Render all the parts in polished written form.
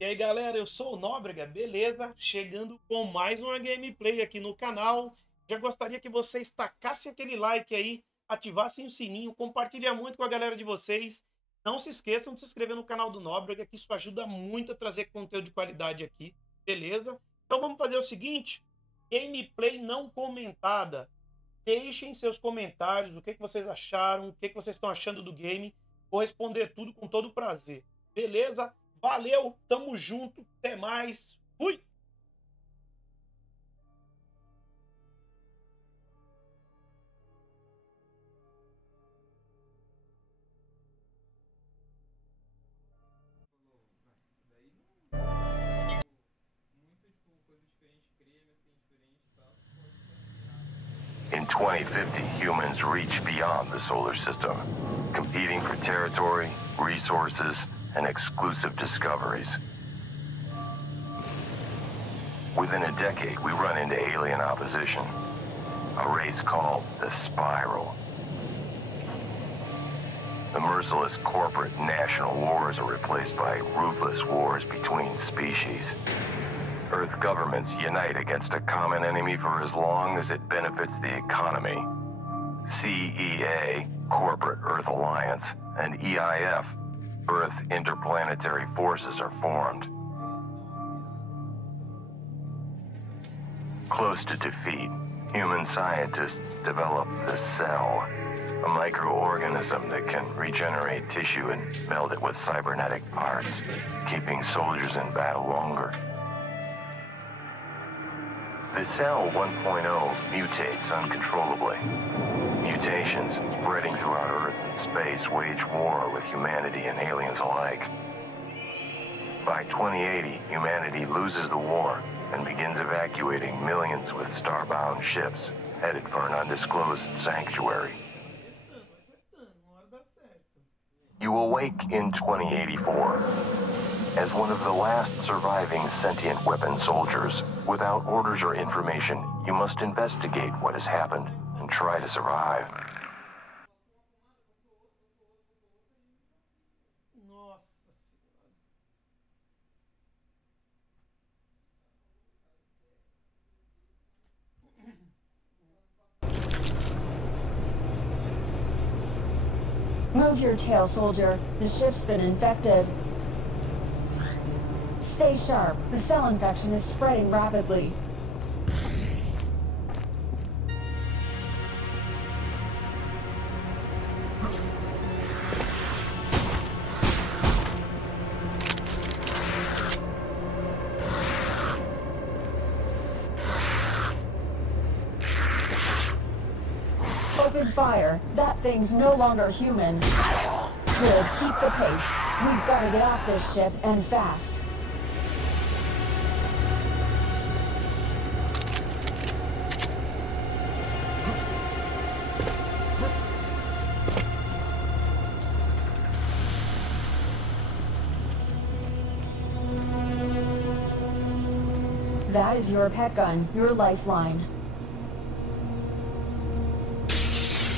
E aí galera, eu sou o Nóbrega, beleza? Chegando com mais uma gameplay aqui no canal. Já gostaria que vocês tacassem aquele like aí, ativassem o sininho, compartilhem muito com a galera de vocês. Não se esqueçam de se inscrever no canal do Nóbrega, que isso ajuda muito a trazer conteúdo de qualidade aqui, beleza? Então vamos fazer o seguinte, gameplay não comentada. Deixem seus comentários, o que vocês acharam, o que vocês estão achando do game. Vou responder tudo com todo prazer. Beleza? Valeu, tamo junto, até mais. Fui! In 2050, humans reach beyond the solar system, competing for territory, resources, and exclusive discoveries. Within a decade, we run into alien opposition, a race called the Spiral. The merciless corporate national wars are replaced by ruthless wars between species. Earth governments unite against a common enemy for as long as it benefits the economy. CEA, Corporate Earth Alliance, and EIF, Earth Interplanetary Forces are formed. Close to defeat, human scientists develop the cell, a microorganism that can regenerate tissue and meld it with cybernetic parts, keeping soldiers in battle longer. The cell 1.0 mutates uncontrollably. Mutations spreading throughout Earth and space wage war with humanity and aliens alike. By 2080, humanity loses the war and begins evacuating millions with starbound ships headed for an undisclosed sanctuary. You awake in 2084 as one of the last surviving sentient weapon soldiers. Without orders or information, you must investigate what has happened and try to survive. Nossa Move your tail, soldier. The ship's been infected. Stay sharp. The cell infection is spreading rapidly. Open fire. That thing's no longer human. Good, keep the pace. We've got to get off this ship, and fast. That is your pet gun, your lifeline.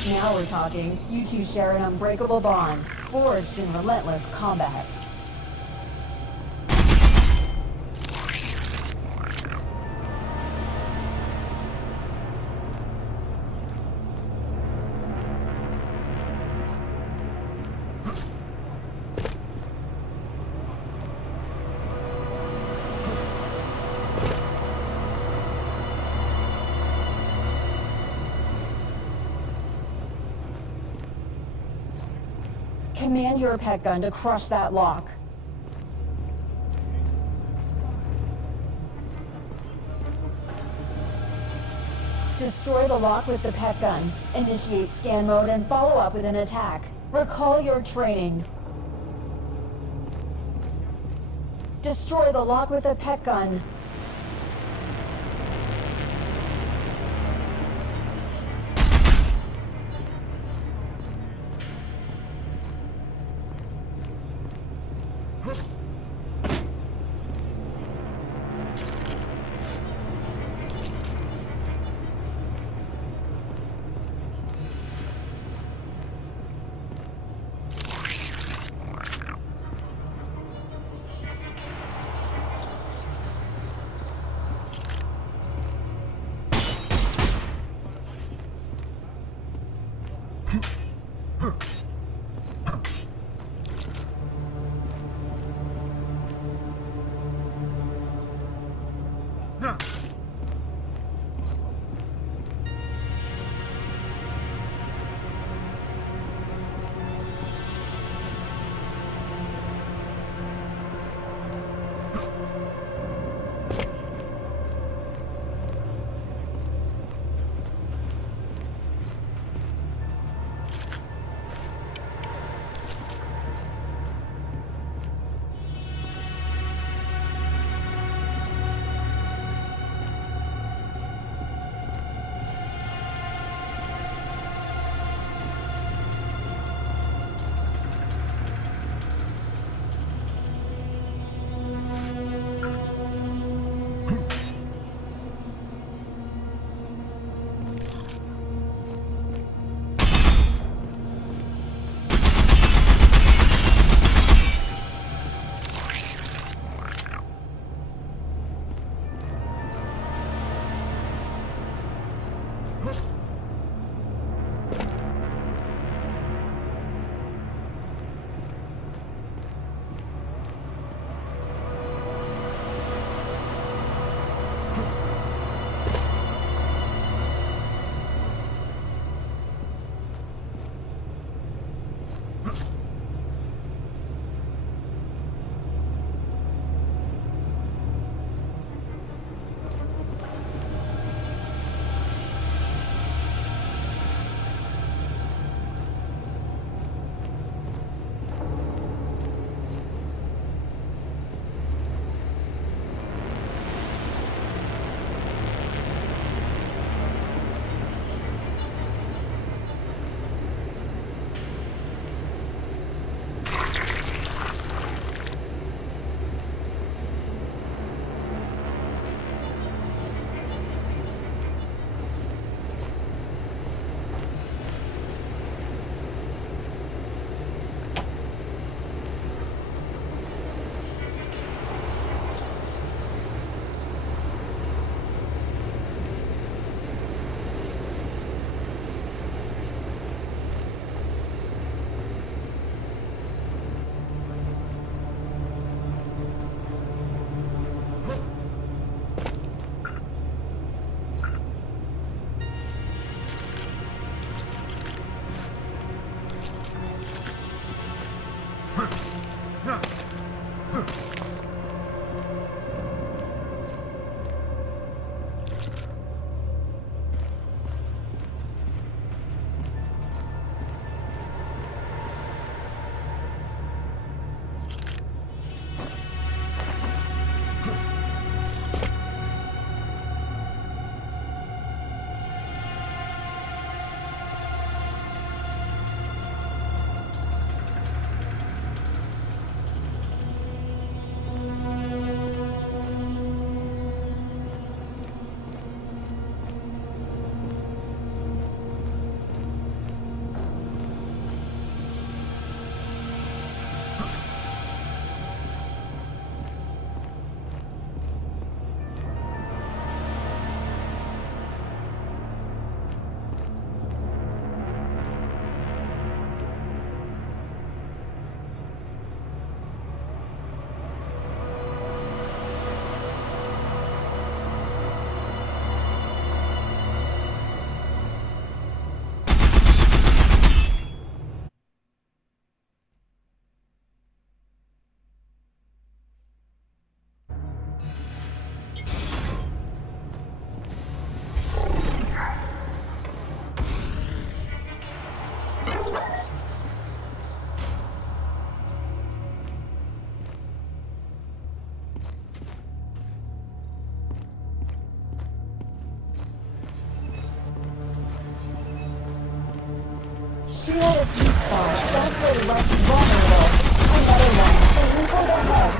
Now we're talking. You two share an unbreakable bond, forged in relentless combat. Command your pet gun to crush that lock. Destroy the lock with the pet gun. Initiate scan mode and follow up with an attack. Recall your training. Destroy the lock with a pet gun. way less vulnerable. Another one, aiming for the head.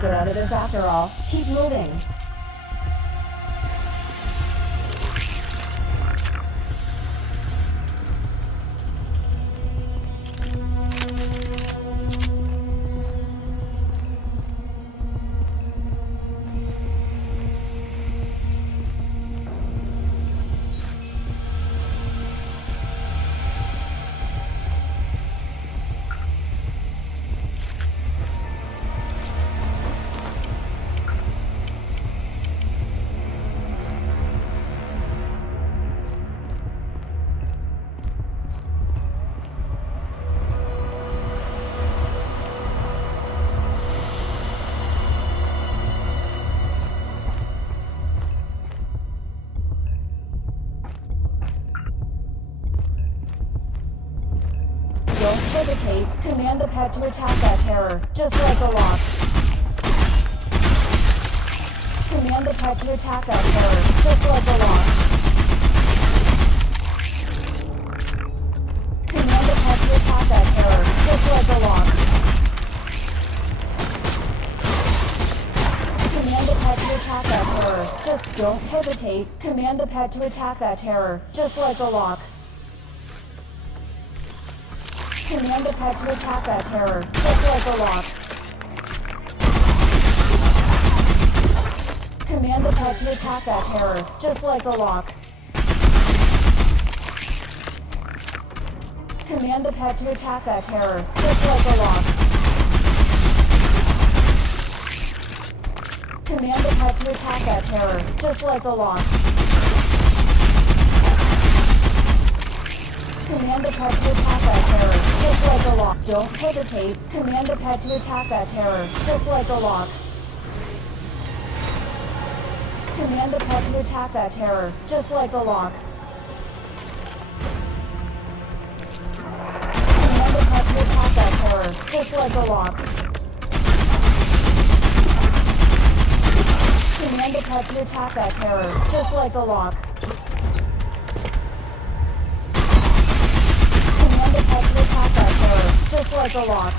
Get out of this after all. Keep moving. Don't hesitate. Command the pet to attack that terror, just like a lock. Command the pet to attack that terror, just like a lock. Command the pet to attack that terror, just like a lock. Command the pet to attack that terror. Just don't hesitate. Command the pet to attack that terror, just like a lock. Command the pet to attack that terror, just like a lock. Command the pet to attack that terror, just like a lock. Command the pet to attack that terror, just like a lock. Command the pet to attack that terror, just like a lock. Command the pet to attack that terror, just like a lock. Don't hesitate. Command the pet to attack that terror, just like a lock. Command the pet to attack that terror, just like a lock. Command the pet to attack that terror, just like a lock. Command the pet to attack that terror, just like a lock. Command the pet to attack that terror, just like a lock.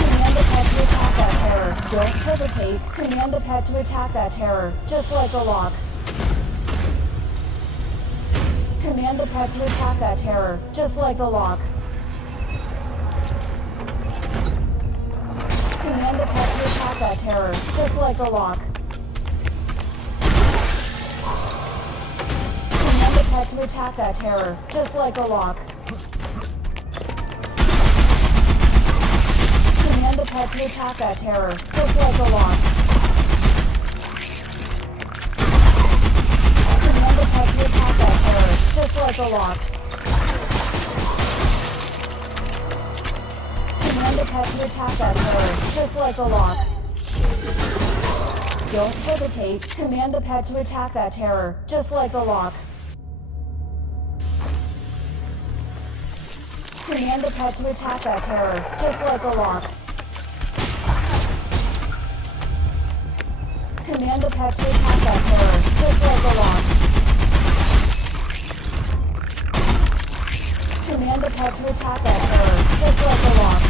Command the pet to attack that terror. Don't hesitate. Command the pet to attack that terror, just like a lock. Command the pet to attack that terror, just like a lock. Command the pet to attack that terror, just like a lock. Command the pet to attack that terror, just like a lock. Command the pet to attack that terror, just like a lock. Command the pet to attack that terror, just like a lock. Command the pet to attack that terror, just like a lock. Don't hesitate. Command the pet to attack that terror, just like a lock. Command the pet to attack that terror, just like a lock. Command the pet to attack that terror, just like a lock. Command the pet to attack that terror, just like a lock.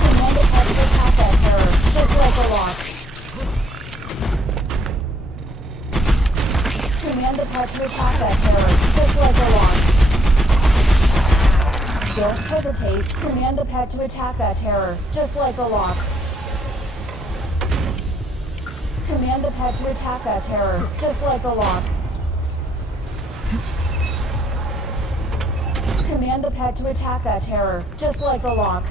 Command the pet to attack that terror, just like a lock. Command the pet to attack that terror, just like a lock. Don't hesitate. Command the pet to attack that terror, just like a lock. Command the pet to attack that terror, just like a lock. Command the pet to attack that terror, just like a lock.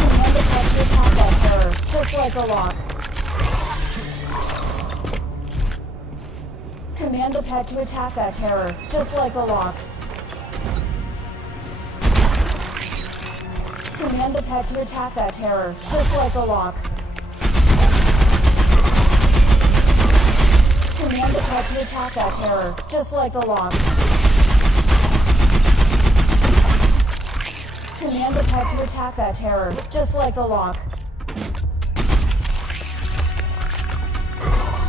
Command the pet to attack that terror, just like a lock. Command the pet to attack that terror, just like a lock. Command the pet to attack that terror, just like a lock. Command the pet to attack that terror, just like a lock. Command the pet to attack that terror, just like a lock.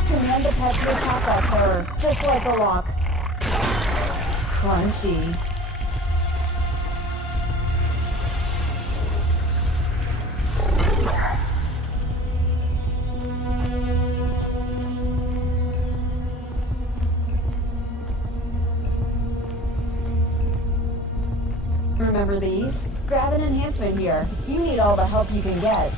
Command the pet to attack that terror, just like a lock. Crunchy. Remember these? Grab an enhancement here. You need all the help you can get.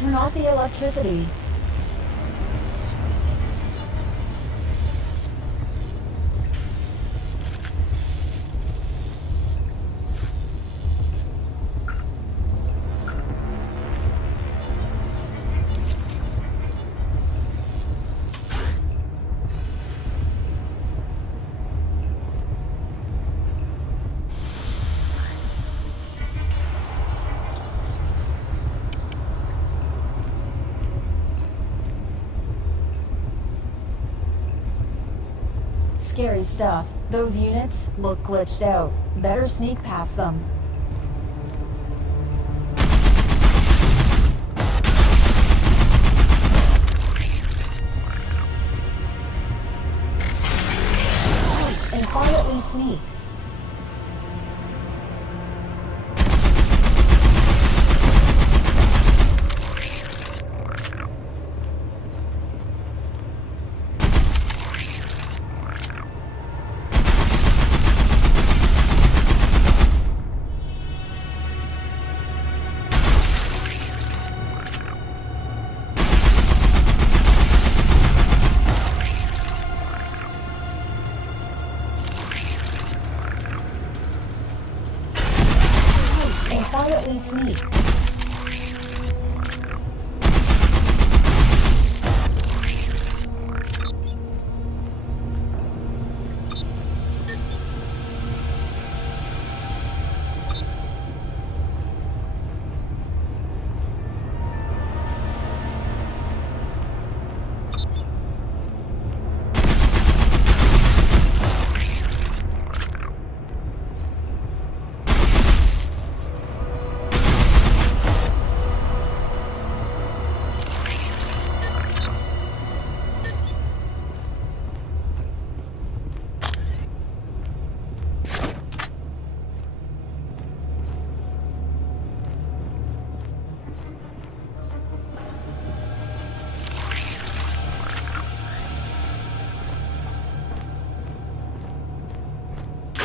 Turn off the electricity. Scary stuff. Those units look glitched out. Better sneak past them. And quietly sneak. Quietly sneak.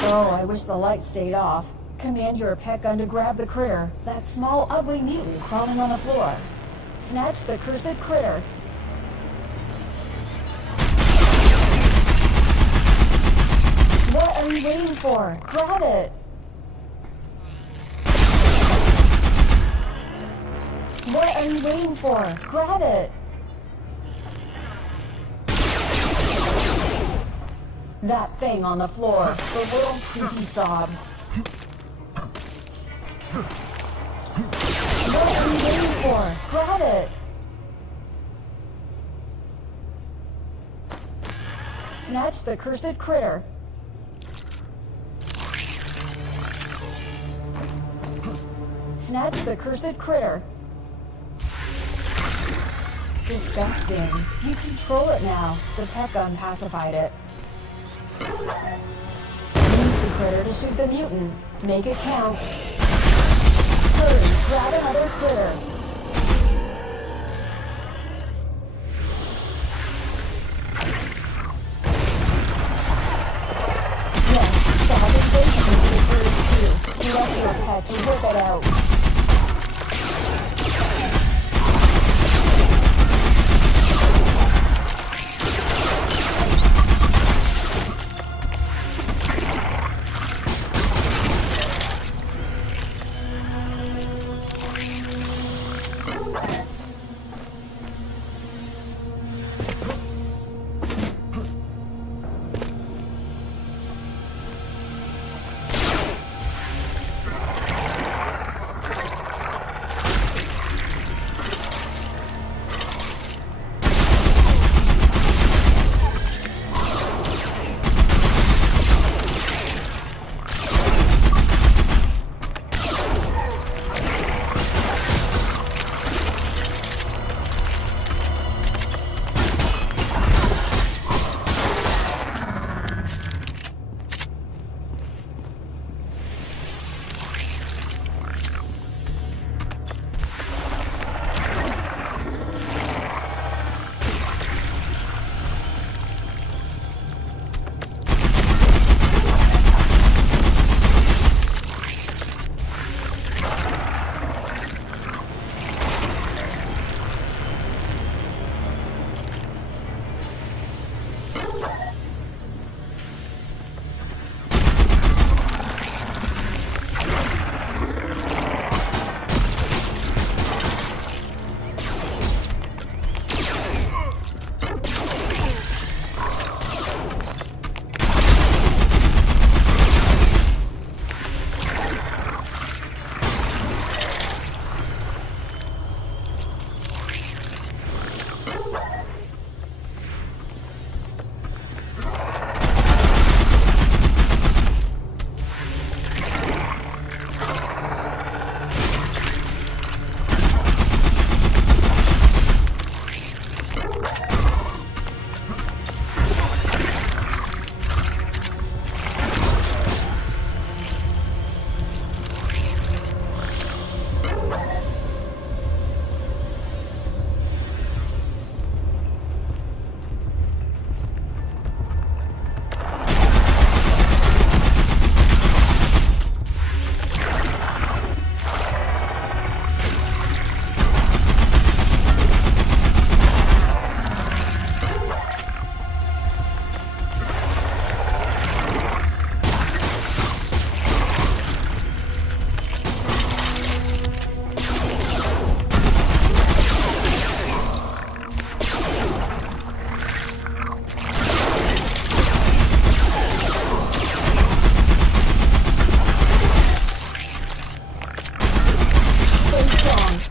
Oh, I wish the light stayed off. Command your pet gun to grab the critter, that small ugly mutant crawling on the floor. Snatch the cursed critter. What are you waiting for? Grab it! What are you waiting for? Grab it! That thing on the floor, the little creepy sob. What are you waiting for? Grab it! Snatch the cursed critter. Snatch the cursed critter. Disgusting. You control it now. The pet gun pacified it. Use the critter to shoot the mutant. Make it count. Hurry, grab another critter. Yes, stop his face into the critters too. Direct your pet to whip it out.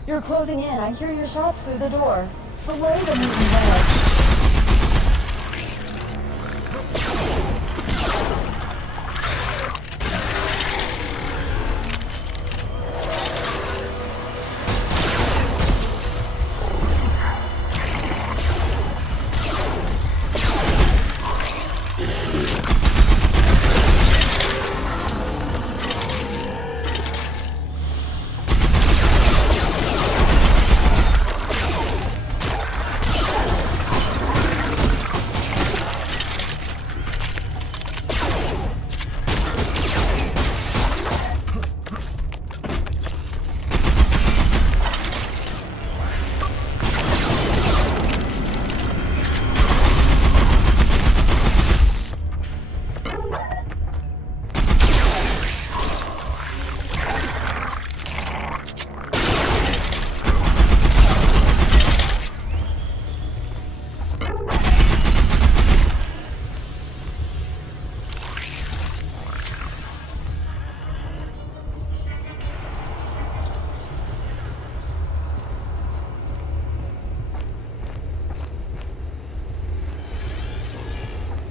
You're closing in. I hear your shots through the door. Slay the mutant head.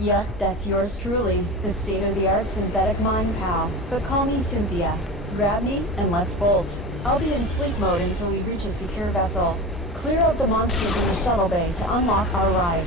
Yup, that's yours truly, the state-of-the-art synthetic mind pal. But call me Cynthia. Grab me and let's bolt. I'll be in sleep mode until we reach a secure vessel. Clear out the monsters in the shuttle bay to unlock our ride.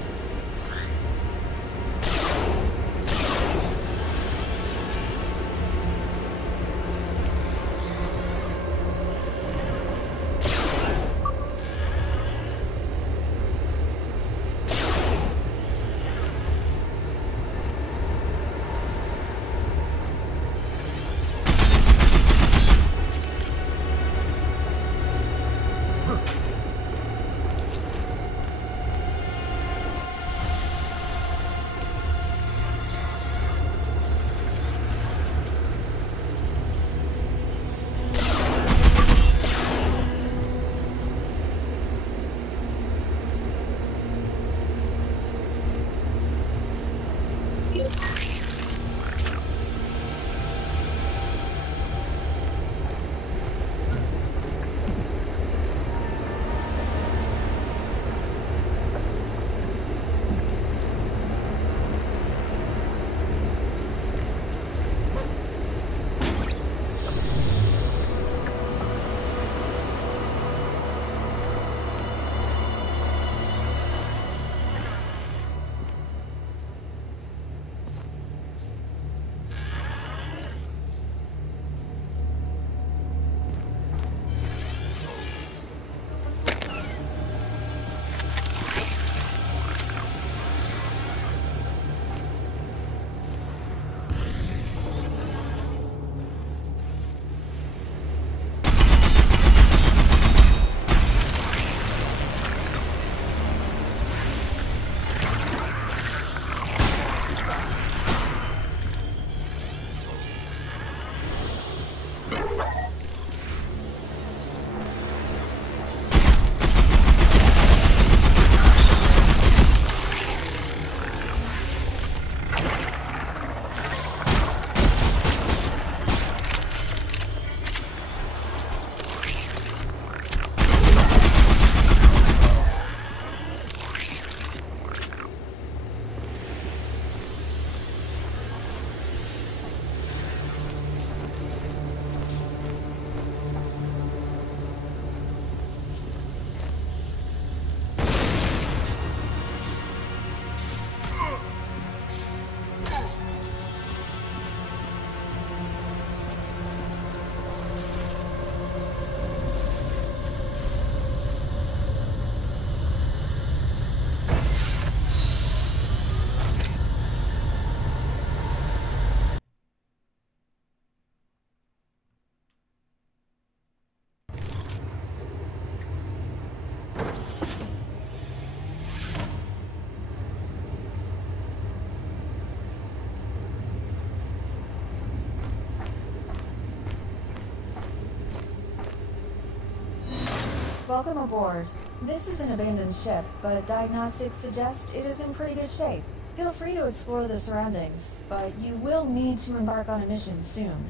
Welcome aboard. This is an abandoned ship, but diagnostics suggest it is in pretty good shape. Feel free to explore the surroundings, but you will need to embark on a mission soon.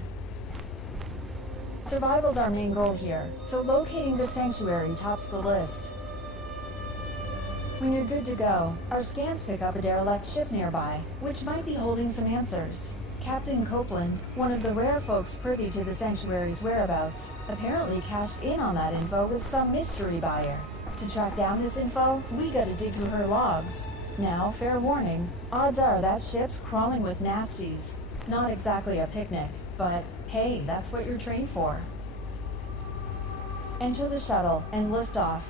Survival's our main goal here, so locating the sanctuary tops the list. When you're good to go, our scans pick up a derelict ship nearby, which might be holding some answers. Captain Copeland, one of the rare folks privy to the sanctuary's whereabouts, apparently cashed in on that info with some mystery buyer. To track down this info, we gotta dig through her logs. Now, fair warning, odds are that ship's crawling with nasties. Not exactly a picnic, but hey, that's what you're trained for. Enter the shuttle and lift off.